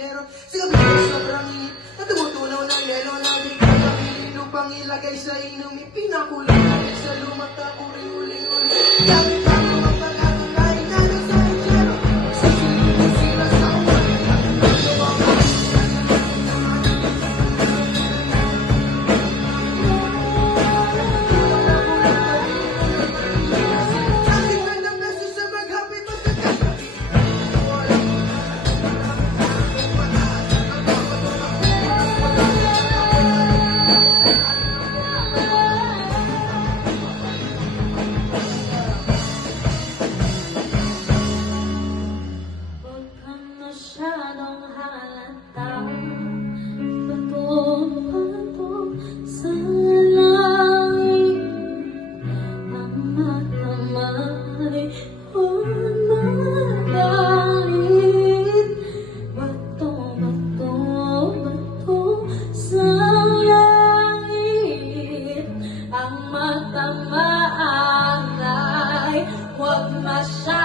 Hero, sigaw bigay sobrang init na tumutunaw ng yelo na bigay ang ililo pang ilagay sa inumi pinakulang namin sa lumata uling-uling-uling gamit ang mga pag-atulay na nasa hero susunod sila sa umalit at nagawa ko sakit na ng beses sa maghapit o sa kasabi masyadong halata pato-pato sa langit ang matamari o nagalit bato-bato sa langit ang matamaan ay huwag masyadong